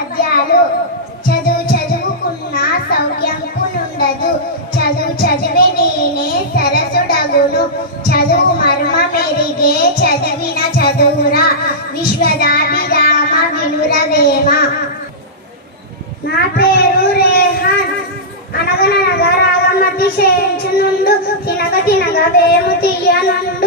పద్యాలు. చదువుకున్న సౌఖ్యంపు నుండదు, చదివే నేనే సరసుడగును. చదువు మర్మ మెరిగే చదివిన చదువురా, విశ్వదాభిరామ వినురవేమ. నా పేరు రేహాన్, అనగనగా రాగమతి చేయించునుండు, తినగ వేము తీయనుండు.